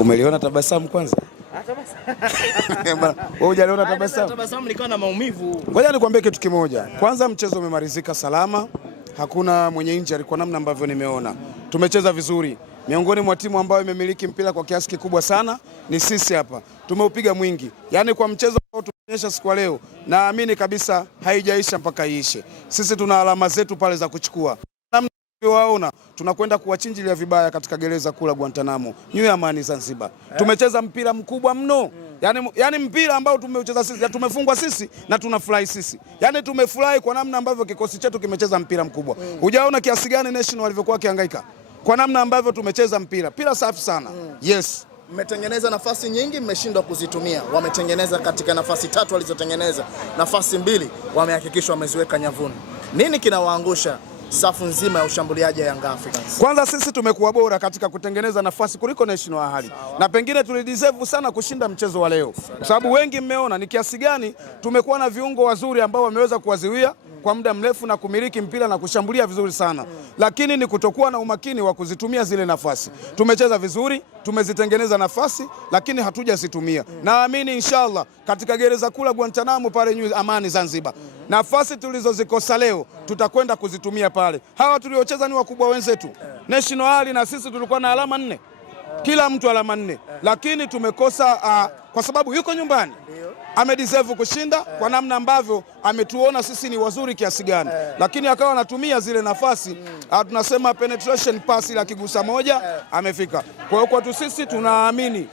Umeliona tabasamu kwanza? Wewe hujaliona tabasamu? Tabasamu liko na maumivu. Ngoja nikwambie kitu kimoja. Kwanza mchezo umemalizika salama. Hakuna mwenye injury kwa namna ambavyo nimeona. Tumecheza vizuri. Miongoni mwa timu ambayo imemiliki mpira kwa kiasi kikubwa sana ni sisi hapa. Tumeupiga mwingi. Yaani kwa mchezo ambao tumeonyesha siku ya leo, naamini kabisa haijaisha mpaka iishe. Sisi tuna alama zetu pale za kuchukua. Waona tunakwenda kuwachinjilia vibaya katika gereza kula Guantanamo, New Amani Zanzibar. Tumecheza mpira mkubwa mno. Yani mpira ambao tumeucheza sisi, tumefungwa sisi na tunafurahi sisi. Yani tumefurahi kwa namna ambavyo kikosi chetu kimecheza mpira mkubwa. Hujaona kiasi gani National walivyokuwa kihangaika kwa namna ambavyo tumecheza mpira safi sana. Yes. Mmetengeneza nafasi nyingi, mmeshindwa kuzitumia. Wametengeneza katika nafasi 3 walizotengeneza, nafasi 2 wamehakikisha wameziweka nyavuni. Nini kinawaangusha safu nzima ya ushambuliaji ya Young Africans? Kwanza sisi tumekuwa bora katika kutengeneza nafasi kuliko National Ahali. Na pengine tulideserve sana kushinda mchezo wa leo. Kwa sababu wengi mmeona ni kiasi gani tumekuwa na viungo wazuri ambao wameweza kuwaziwia kwa muda mrefu na kumiliki mpira na kushambulia vizuri sana. Lakini ni kutokuwa na umakini wa kuzitumia zile nafasi. Tumecheza vizuri, tumezitengeneza nafasi lakini hatujazitumia. Naamini inshallah katika gereza kula Guantanamo pale New Amani Zanzibar, nafasi tulizozikosa leo tutakwenda kuzitumia pale. Hawa tuliocheza ni wakubwa wenzetu. National Ahali na sisi tulikuwa na alama 4. Kila mtu alama 4. Lakini tumekosa kwa sababu yuko nyumbani. Amedeserve kushinda kwa namna ambavyo ametuona sisi ni wazuri kiasi gani. Lakini akawa anatumia zile nafasi, tunasema penetration pass, la kigusa moja amefika. Kwa hiyo kwetu sisi tunaamini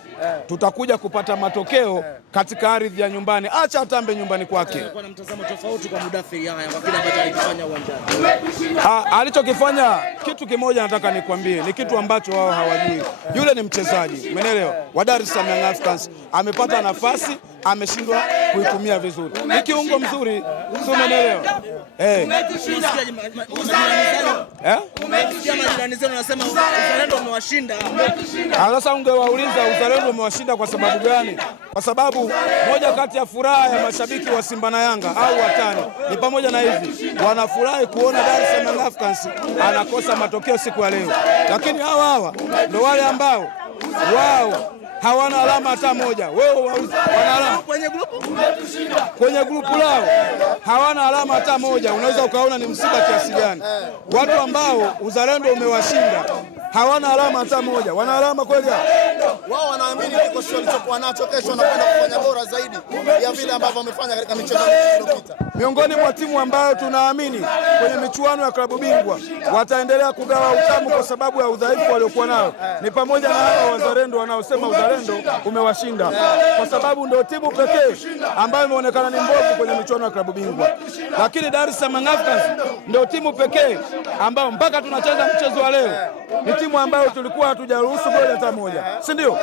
tutakuja kupata matokeo katika ardhi ya nyumbani. Acha atambe nyumbani kwake. Kwa mtazamo tofauti kwa Mudathir Yahya kwa kile ambacho alikifanya uwanjani. Alichokifanya kitu kimoja nataka nikwambie, ni kitu ambacho wao hawajui. Yule ni mchezaji, umeelewa? Wa Dar es Salaam Young Africans amepata nafasi, ameshindwa kuitumia vizuri. Ni kiungo mzuri, sio, umeelewa? Umesikia majirani zenu wanasema Uzalendo umewashinda. Sasa ungewauliza Uzalendo umewashinda kwa sababu gani? Kwa sababu moja kati ya furaha ya mashabiki wa Simba na Yanga au watani ni pamoja na hivi, wanafurahi kuona Dar es Salaam Young Africans anakosa matokeo siku ya leo. Lakini hawa ndio wale ambao wao hawana alama hata moja. Wewe wana alama kwenye grupu lao, hawana alama hata moja. Unaweza ukaona ni msiba kiasi gani. Watu ambao Uzalendo umewashinda hawana alama hata moja. Wana alama kweli? Wao wanaamini kikosi walichokuwa nacho kesho wanakwenda kufanya bora zaidi ya vile ambavyo wamefanya katika michezo iliyopita. Miongoni mwa timu ambayo tunaamini kwenye michuano ya klabu bingwa wataendelea kugawa utamu kwa sababu ya udhaifu waliokuwa nao ni pamoja na hawa Wazalendo wanaosema Uzalendo umewashinda, kwa sababu ndio timu pekee ambayo imeonekana ni mbovu kwenye michuano ya klabu bingwa. Lakini Dar es Salaam Young Africans ndio timu pekee ambayo mpaka tunacheza mchezo wa leo ni timu ambayo tulikuwa hatujaruhusu goli hata moja, si ndio?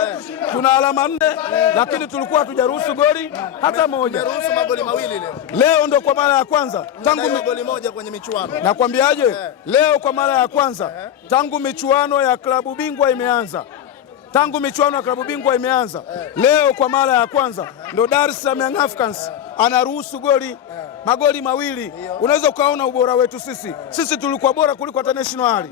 Tuna alama 4 lakini tulikuwa hatujaruhusu goli hata moja. Tumeruhusu magoli 2 leo. Leo ndo kwa mara ya kwanza tangu goli 1 kwenye michuano. Nakwambiaje? Leo kwa mara ya kwanza tangu michuano ya klabu bingwa imeanza. Leo kwa mara ya kwanza ndo Dar es Salaam Young Africans anaruhusu magoli 2. Unaweza ukaona ubora wetu sisi. Sisi tulikuwa bora kuliko hata National Ahali.